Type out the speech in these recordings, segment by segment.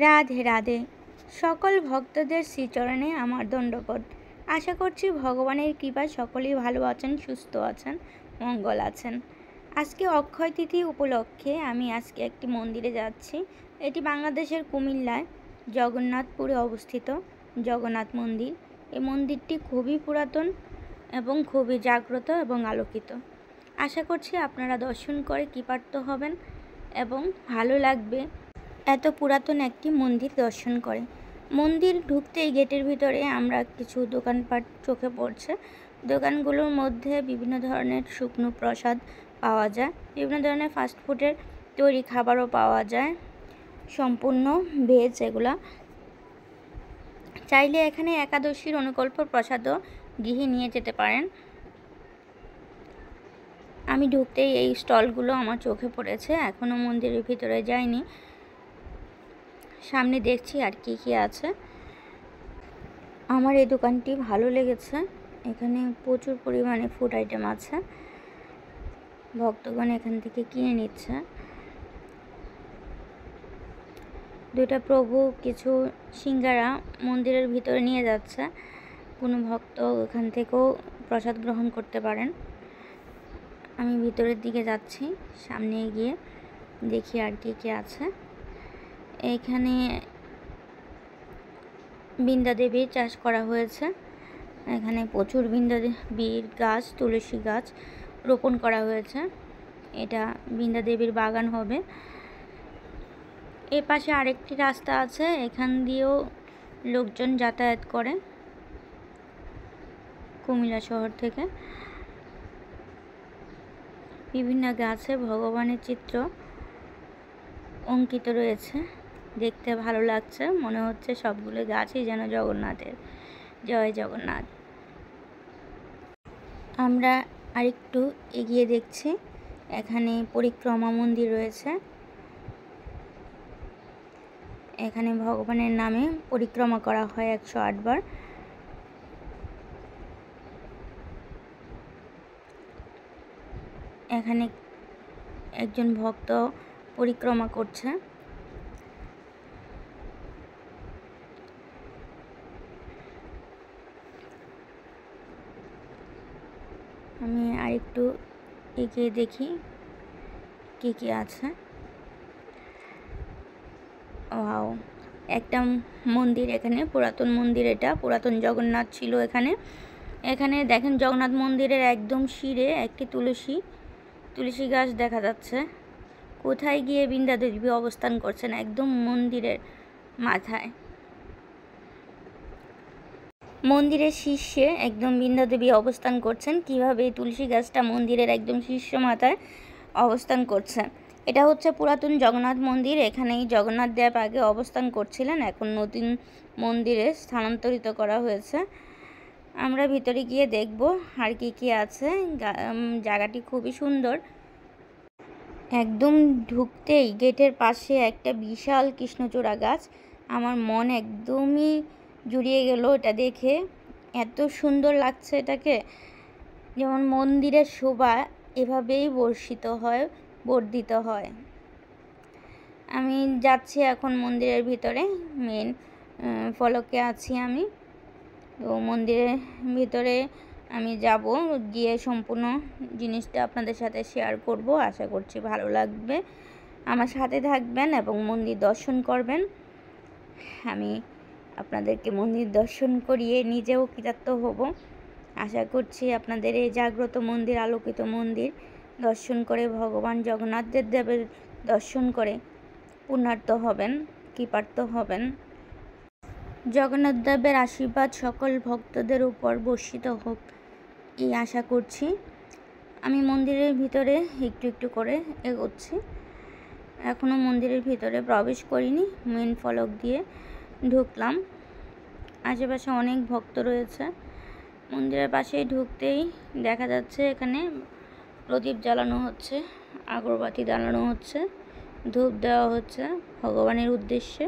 রাধে রাধে। সকল ভক্তদের শ্রীচরণে আমার দণ্ডবত। আশা করছি ভগবানের কৃপায় সকলেই ভালো আছেন, সুস্থ আছেন, মঙ্গল আছেন। আজকে অক্ষয় তিথি উপলক্ষে আমি আজকে একটি মন্দিরে যাচ্ছি। এটি বাংলাদেশের কুমিল্লায় জগন্নাথপুরে অবস্থিত জগন্নাথ মন্দির। এই মন্দিরটি খুবই পুরাতন এবং খুবই জাগ্রত এবং আলোকিত। আশা করছি আপনারা দর্শন করে কৃপার্থ হবেন এবং ভালো লাগবে এত পুরাতন একটি মন্দির দর্শন করে। মন্দির ঢুকতেই গেটের ভিতরে আমরা কিছু দোকানপাট চোখে পড়ছে। দোকানগুলোর মধ্যে বিভিন্ন ধরনের শুকনো প্রসাদ পাওয়া যায়, বিভিন্ন ধরনের ফাস্টফুডের তৈরি খাবারও পাওয়া যায়, সম্পূর্ণ ভেজ। এগুলা চাইলে এখানে একাদশীর অনুকল্প প্রসাদও গৃহে নিয়ে যেতে পারেন। আমি ঢুকতেই এই স্টলগুলো আমার চোখে পড়েছে। এখনও মন্দিরের ভিতরে যাইনি, সামনে দেখছি আর কি কি আছে। আমার এই দোকানটি ভালো লেগেছে। এখানে প্রচুর পরিমাণে ফুড আইটেম আছে, ভক্তগণ এখান থেকে কিনে নিচ্ছে। দুইটা প্রভু কিছু সিঙ্গারা মন্দিরের ভিতরে নিয়ে যাচ্ছে। কোনো ভক্ত এখান থেকেও প্রসাদ গ্রহণ করতে পারেন। আমি ভিতরের দিকে যাচ্ছি, সামনে গিয়ে দেখি আর কি কি আছে। এখানে বৃন্দা দেবীর চাষ করা হয়েছে। এখানে প্রচুর বৃন্দা দেবীর গাছ, তুলসী গাছ রোপণ করা হয়েছে। এটা বৃন্দা দেবীর বাগান হবে। এর পাশে আরেকটি রাস্তা আছে, এখান দিয়েও লোকজন যাতায়াত করে কুমিল্লা শহর থেকে। বিভিন্ন গাছে ভগবানের চিত্র অঙ্কিত রয়েছে, দেখতে ভালো লাগছে। মনে হচ্ছে সবগুলো গাছই যেন জগন্নাথের। জয় জগন্নাথ। আমরা আরেকটু এগিয়ে দেখছি, এখানে পরিক্রমা মন্দির রয়েছে। এখানে ভগবানের নামে পরিক্রমা করা হয় 108 বার। এখানে একজন ভক্ত পরিক্রমা করছে। আমি আরেকটু এগিয়ে দেখি কি কি আছে। ওয়াও, একটা মন্দির, এখানে পুরাতন মন্দির। এটা পুরাতন জগন্নাথ ছিল এখানে। এখানে দেখেন জগন্নাথ মন্দিরের একদম শিরে একটি তুলসী গাছ দেখা যাচ্ছে। কোথায় গিয়ে বৃন্দা দেবী অবস্থান করছেন? একদম মন্দিরের মাথায়, মন্দিরের শীর্ষে একদম বৃন্দা দেবী অবস্থান করছেন। কিভাবে এই তুলসী গাছটা মন্দিরের একদম শীর্ষ মাথায় অবস্থান করছে? এটা হচ্ছে পুরাতন জগন্নাথ মন্দির। এখানেই জগন্নাথ দেব আগে অবস্থান করছিলেন, এখন নতুন মন্দিরে স্থানান্তরিত করা হয়েছে। আমরা ভিতরে গিয়ে দেখব আর কি কি আছে। জায়গাটি খুবই সুন্দর। একদম ঢুকতেই গেটের পাশে একটা বিশাল কৃষ্ণচূড়া গাছ। আমার মন একদমই জুড়িয়ে গেল এটা দেখে। এত সুন্দর লাগছে এটাকে। যেমন মন্দিরের শোভা এভাবেই বর্ধিত হয়। আমি যাচ্ছি এখন মন্দিরের ভিতরে, মেন ফলকে আছি আমি। তো মন্দিরের ভিতরে আমি যাব, গিয়ে সম্পূর্ণ জিনিসটা আপনাদের সাথে শেয়ার করব। আশা করছি ভালো লাগবে। আমার সাথে থাকবেন এবং মন্দির দর্শন করবেন। আমি আপনাদেরকে মন্দির দর্শন করিয়ে নিজেও কৃতার্থ হব। আশা করছি আপনাদের এই জাগ্রত মন্দির, আলোকিত মন্দির দর্শন করে ভগবান জগন্নাথ দেবের দর্শন করে পুণ্যার্থ হবেন, কৃপার্থ হবেন। জগন্নাথ দেবের আশীর্বাদ সকল ভক্তদের উপর বর্ষিত হোক, এই আশা করছি। আমি মন্দিরের ভিতরে একটু একটু করে এগোচ্ছি। এখনও মন্দিরের ভিতরে প্রবেশ করিনি, মেন ফলক দিয়ে ঢুকলাম। আশেপাশে অনেক ভক্ত রয়েছে। মন্দিরের পাশেই ঢুকতেই দেখা যাচ্ছে এখানে প্রদীপ জ্বালানো হচ্ছে, আগরবাতি জ্বালানো হচ্ছে, ধূপ দেওয়া হচ্ছে ভগবানের উদ্দেশ্যে।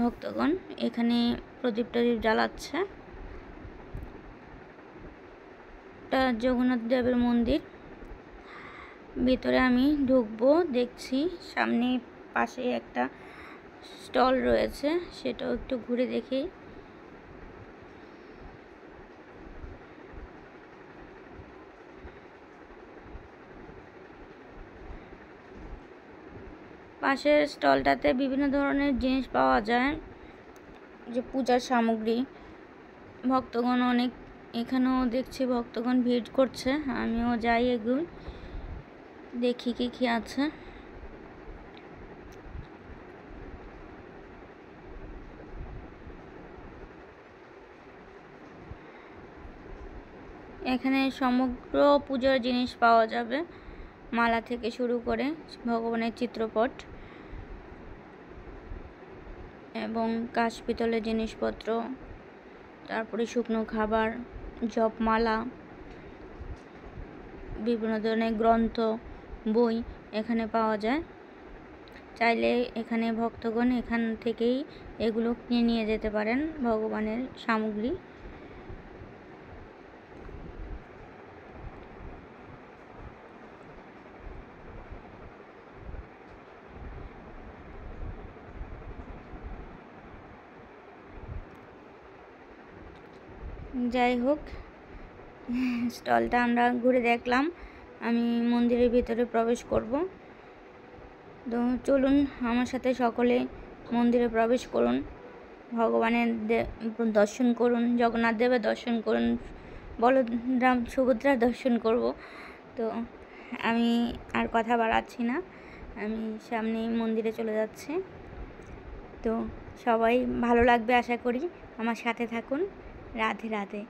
ভক্তগণ এখানে প্রদীপ জ্বালাচ্ছে। এটা জগন্নাথ দেবের মন্দির। ভিতরে আমি ঢুকবো, দেখছি সামনে পাশে একটা স্টল রয়েছে, সেটাও একটু ঘুরে দেখি। পাশের স্টলটাতে বিভিন্ন ধরনের জিনিস পাওয়া যায়, যে পূজার সামগ্রী। ভক্তগণ অনেক, এখানেও দেখছি ভক্তগণ ভিড় করছে, আমিও যাই এগুলো দেখি কি কি আছে। এখানে সমগ্র পূজার জিনিস পাওয়া যাবে, মালা থেকে শুরু করে ভগবানের চিত্রপট এবং কাঁচ পিতলের জিনিসপত্র, তারপরে শুকনো খাবার, জপমালা, বিভিন্ন ধরনের গ্রন্থ, বই এখানে পাওয়া যায়। চাইলে এখানে ভক্তগণ এখান থেকেই এগুলো কিনে নিয়ে যেতে পারেন, ভগবানের সামগ্রী। যাই হোক, স্টলটা আমরা ঘুরে দেখলাম, আমি মন্দিরের ভিতরে প্রবেশ করব। তো চলুন আমার সাথে সকলে মন্দিরে প্রবেশ করুন, ভগবানের দর্শন করুন, জগন্নাথ দেবের দর্শন করুন, বলরাম সুভদ্রার দর্শন করব। তো আমি আর কথা বাড়াচ্ছি না, আমি সামনেই মন্দিরে চলে যাচ্ছি। তো সবাই ভালো লাগবে আশা করি, আমার সাথে থাকুন। রাধে রাধে।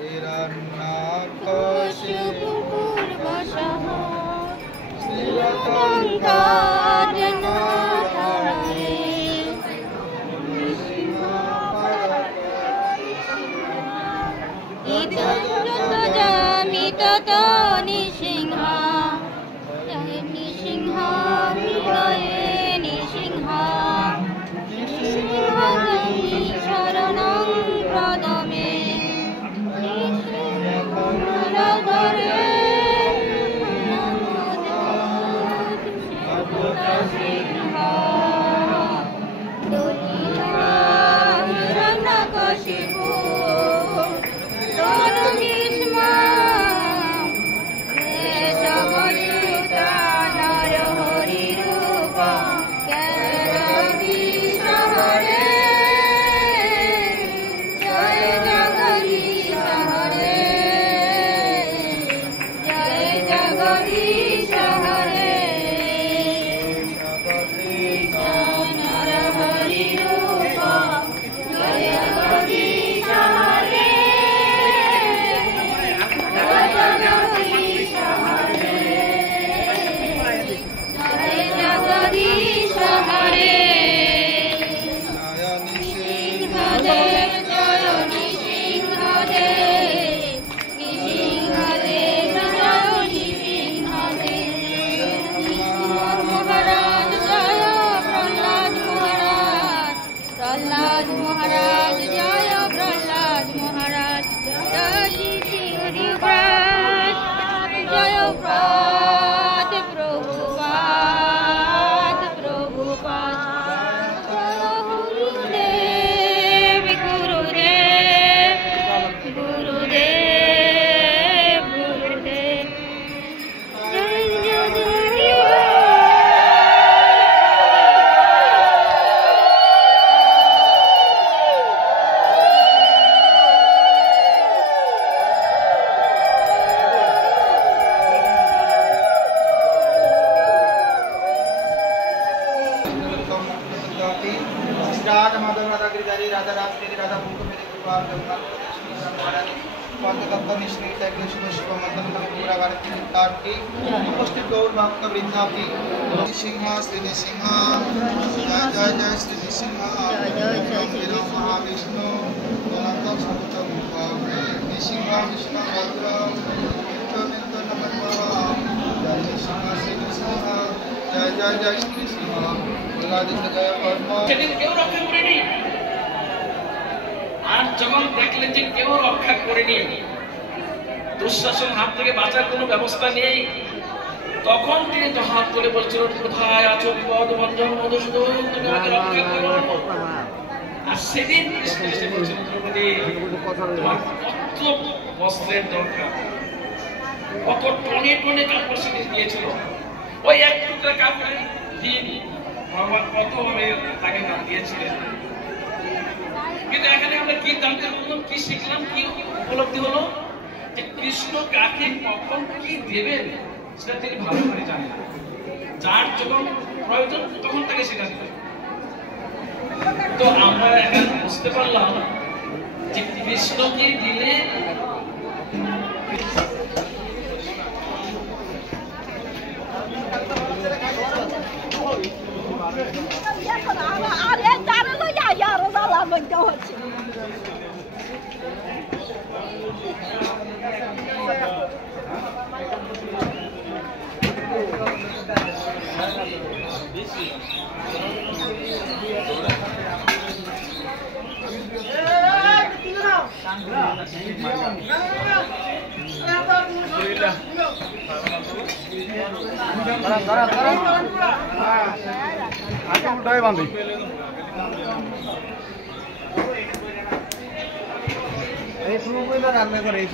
Iran विद्यार्थी राजा माधव राधा गिरिधारी राधा राजगिरी राधा भूतमेरी गुरुवार जगन्नाथ महारानी पादकप्पा मिश्री टैगले शुभ शुभ मध्यम पूरा भारत की विद्यार्थी उपस्थित गौर भक्त वृद्धार्थी सिंह श्री सिंह जय जय जय श्री सिंह जय महाविष्णु अनंत समुद्र सिंह विष्णु भद्र नित्य नमः जय सिंह श्री सिंह जय जय जय श्री सिंह प्रहलादित जय पद्म সেদিন কেউ রক্ষা করেনি আর যখন দেখলেন যে কেউ রক্ষা করেনি দুঃশাসন হাত থেকে বাঁচার কোনো ব্যবস্থা নেই তখন তিনি তো হাত তুলে বলছিলেন কোথায় আছো বিপদ ভঞ্জন মধুসূদন তুমি আমাকে রক্ষা করো আর সেদিন কৃষ্ণ এসে বলছিলেন দ্রৌপদী তোমার কত বস্ত্রের দরকার কত টনে টনে কাপড় সেদিন দিয়েছিল ওই এক টুকরা কাপড়ের দিন ভগবান কতভাবে তাকে দাম দিয়েছিলেন কিন্তু এখানে আমরা কি জানতে পারলাম কি শিখলাম কি উপলব্ধি হলো যে কৃষ্ণ কাকে কখন কি দেবেন সেটা তিনি ভালো করে জানেন যার যখন প্রয়োজন তখন তাকে সেটা দেবেন তো আমরা এখন বুঝতে পারলাম যে কৃষ্ণকে দিলে উল্টাই বাঁধি এই সময় রান্না করে এই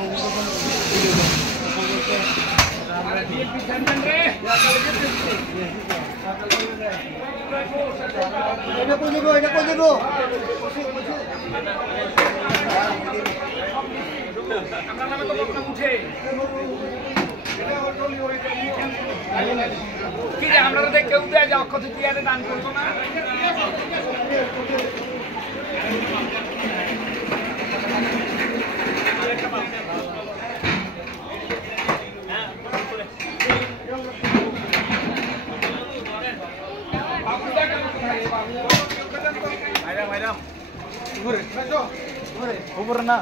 আমরা তো কেউ দেয় যে অক্ষত দিয়ে দান করবো না উপরে না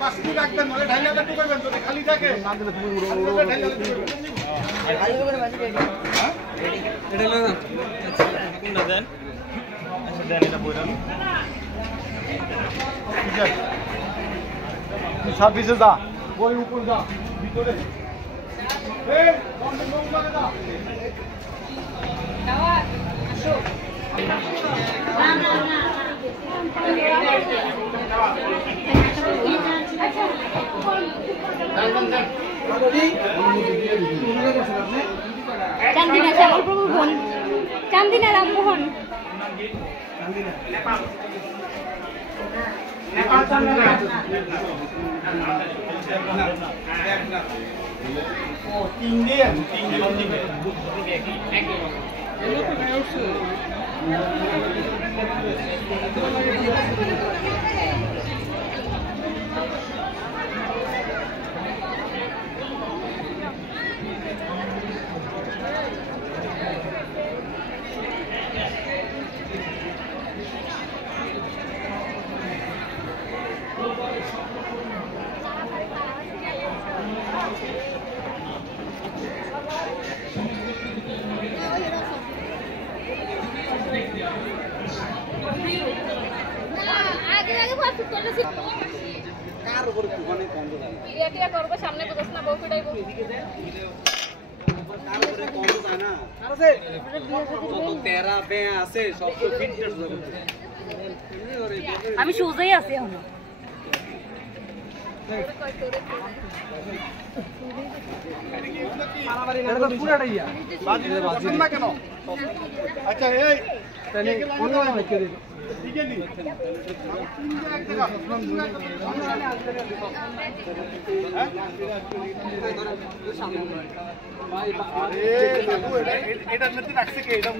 পাঁচটি রাখবেন মানে ঢাইলে করবেন যদি খালি থাকে ছাব্বিশে যা বই উপর যা ভিতরে চান্দিনা শ্যামল প্রভু বোন চান্দিনা রামমোহন আমি সোজাই আছি এখন আচ্ছা এই এটার মধ্যে রাখছে কে এটা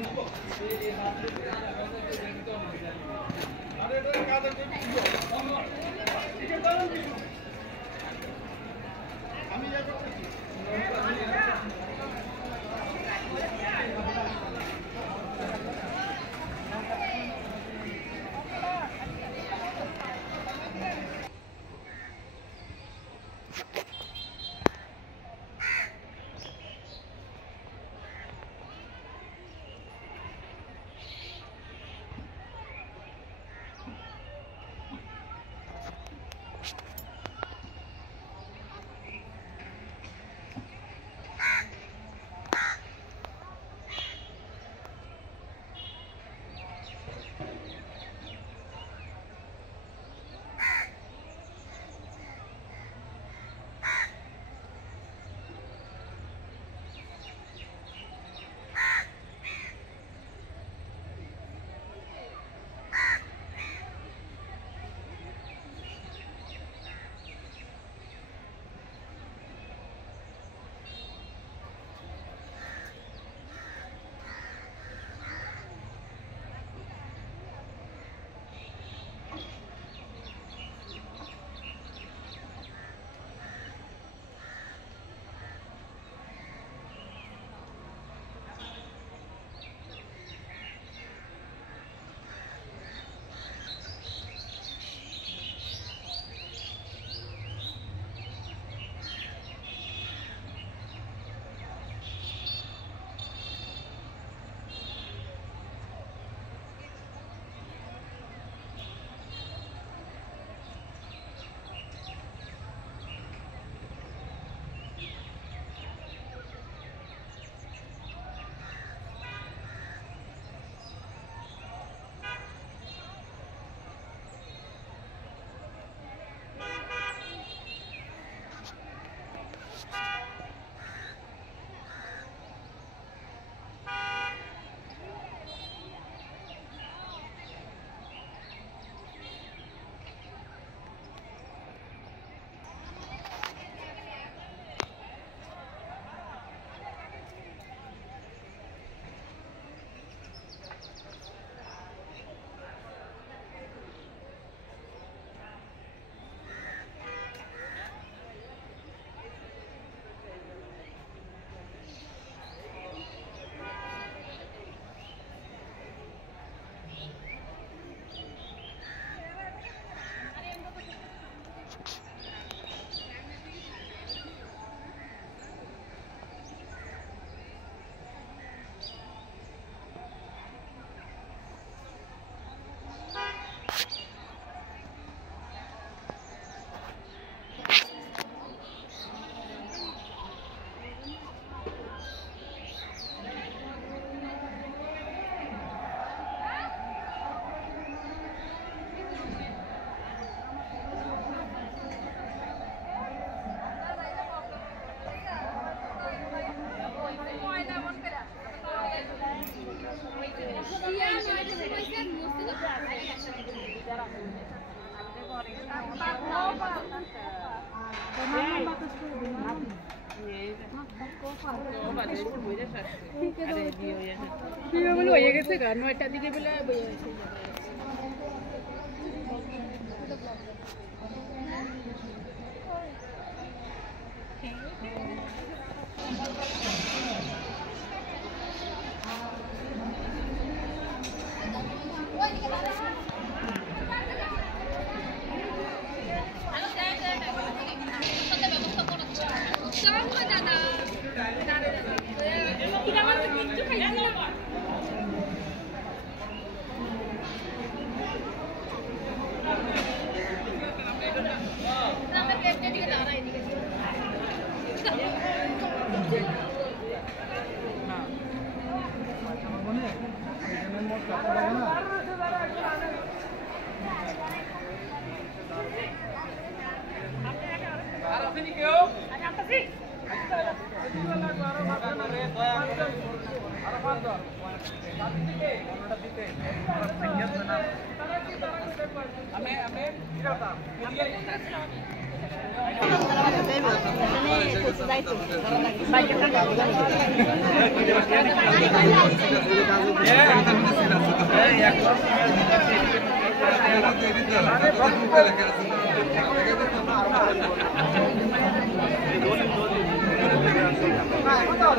হয়ে গেছে গা ৯টার দিকে বেলা বইয়া গেছে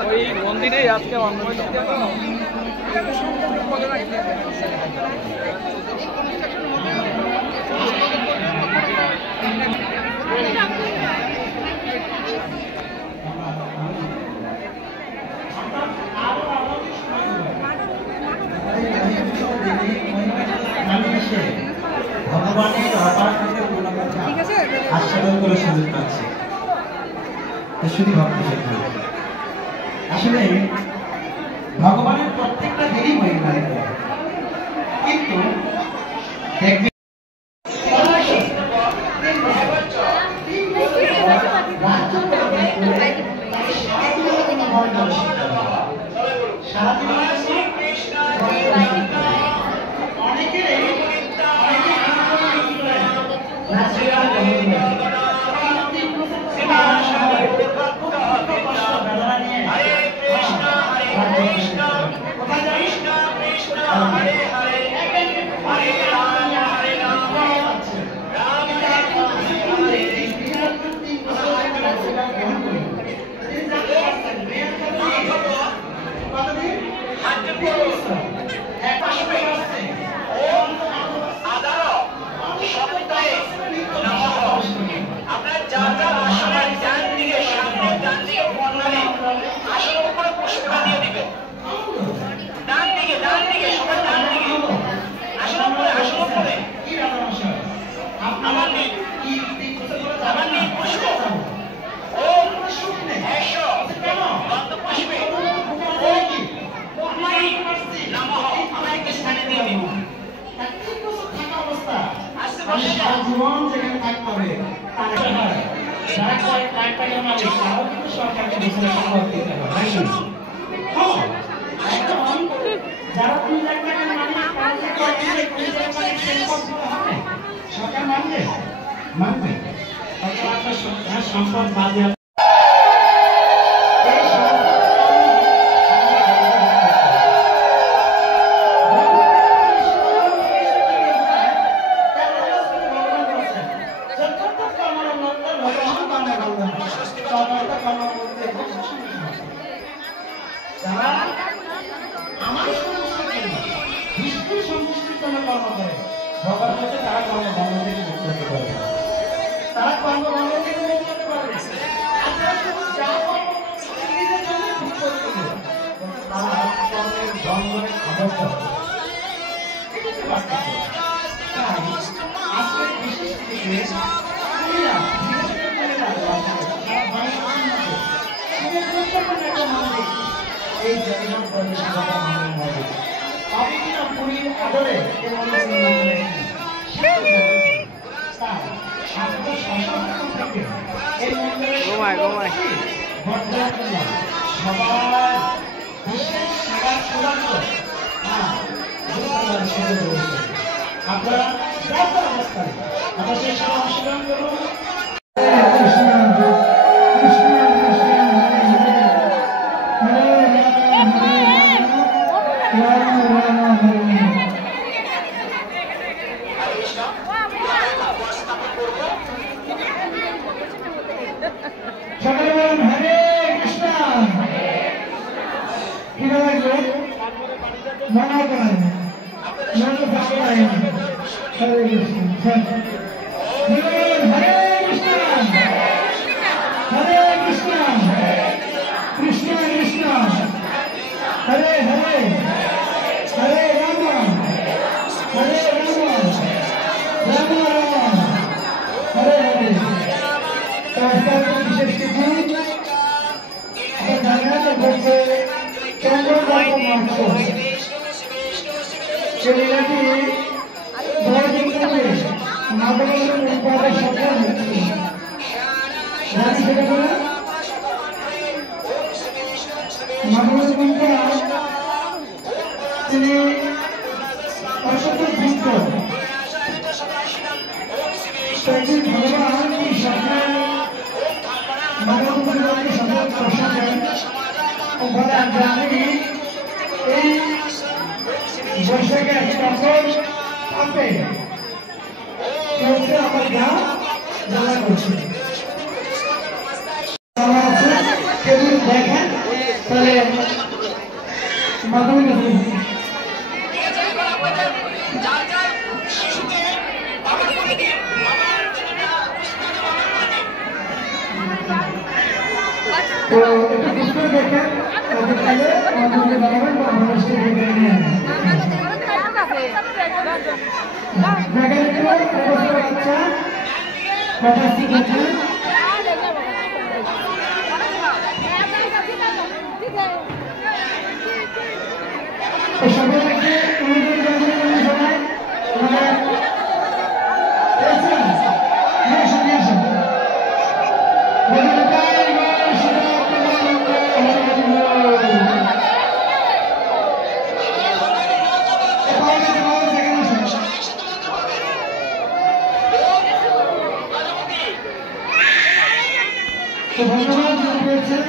ওই মন্দিরে আজকে ভগবানের আস্বাদন করে সুযোগ পাচ্ছে শুধু ভক্ত আসলে ভগবানের প্রত্যেকটা দেরি বৈজ্ঞানিক কিন্তু দেখবে জীবন যেখানে থাকতে হবে যারা 2 লাখ টাকার সরকার মানবে সম্পদ বাজে আপনারা অবস্থায় আমাদের সেবা অংশগ্রহণ করুন। একদিন ভগবান এই স্বপ্নে মানবকে সকল প্রশ্ন দেন বলে আমি এই বৈশাখে একদিন অসল পাবে আমার গা জ্বালা করছে কেউ দেখেন তাহলে মাধ্যমিক তো একটু পুস্তক দেখেন তাহলে মাধ্যমিক বানাবেন বা মানুষকে দেখে নিয়ে বাচ্চা কথা শিখেছেন সকলকে ধন্যবাদ পেয়েছেন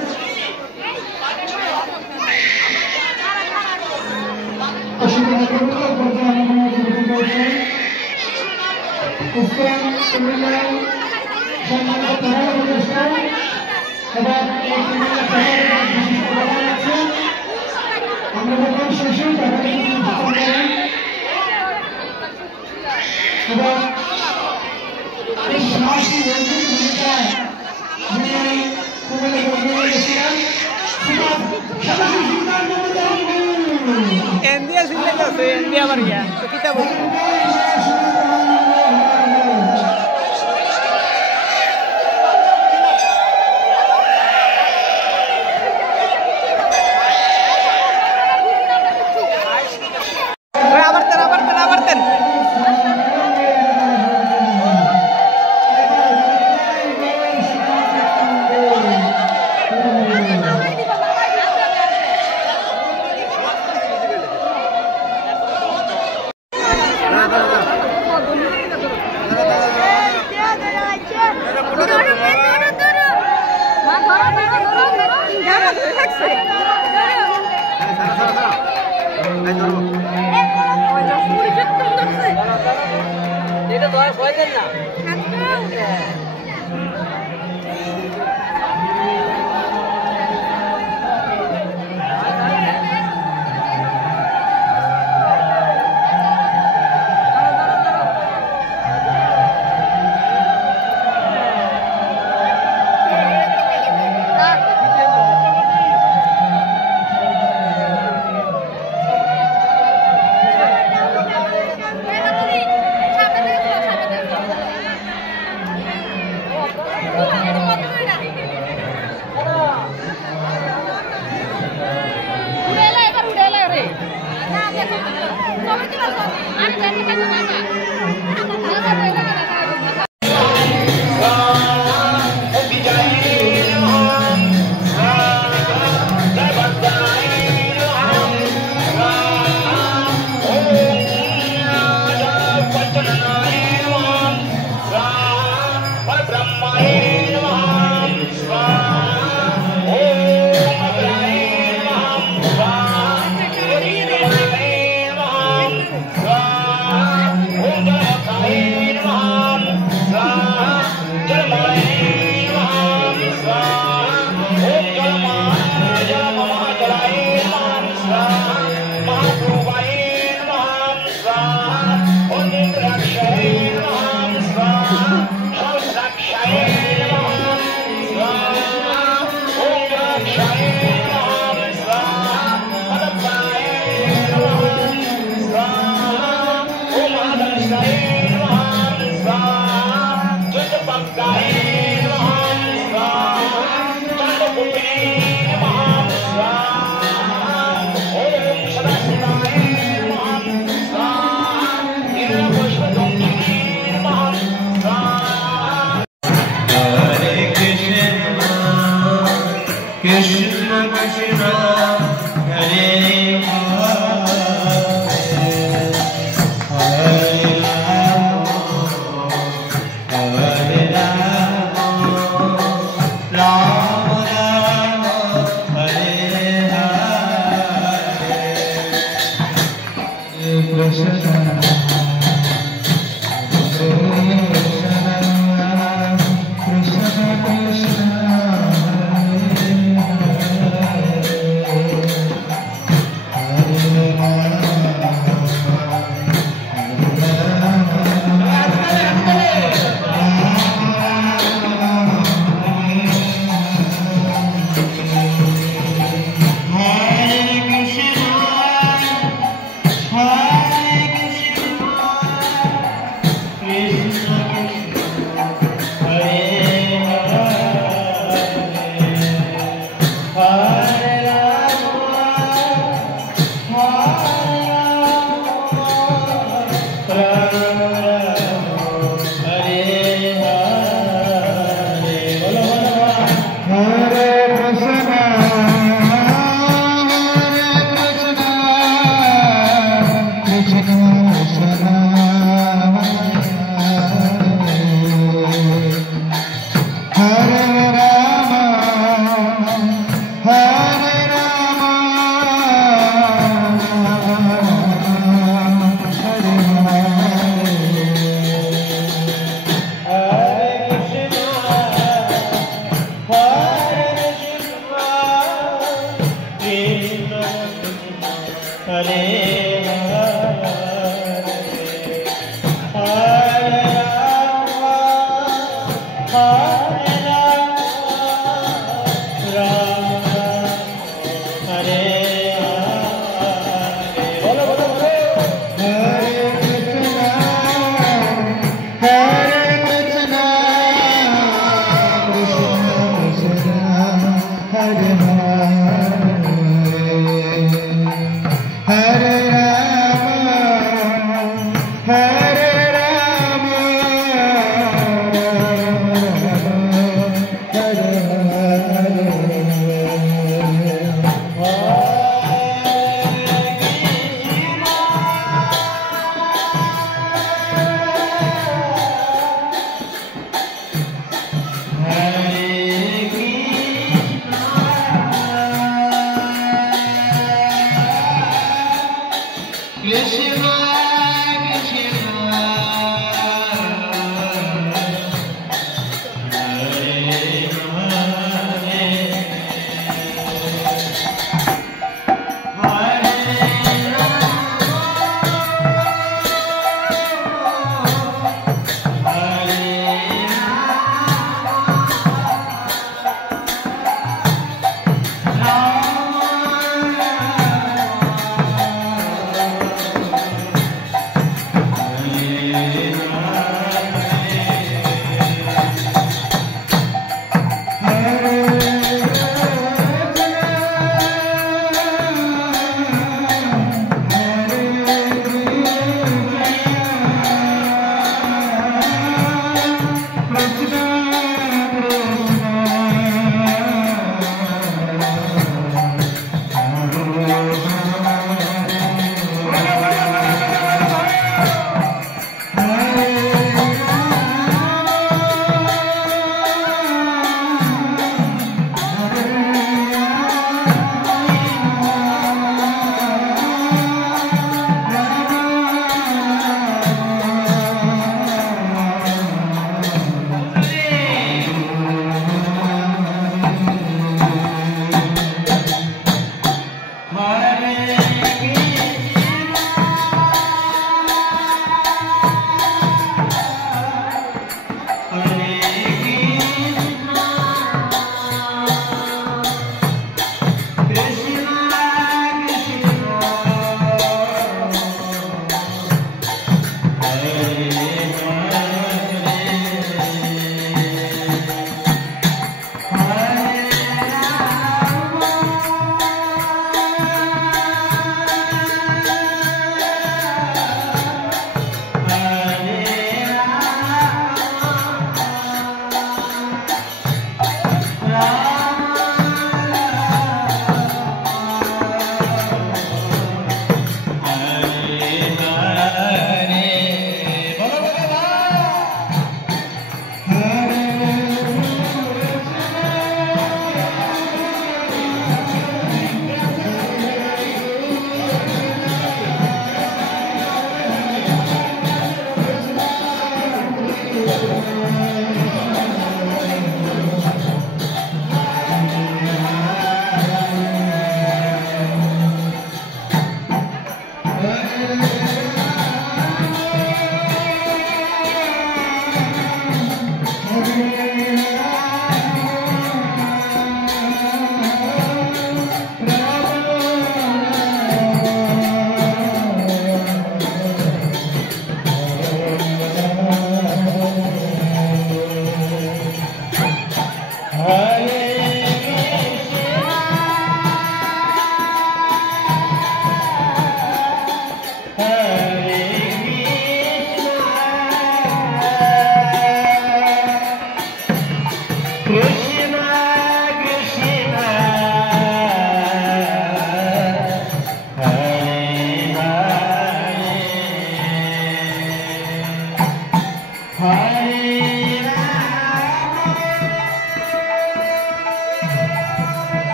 India sih lah sih, India baria. Kita boleh. Abarten. এটা তো আর ভয় দেন না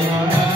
Hare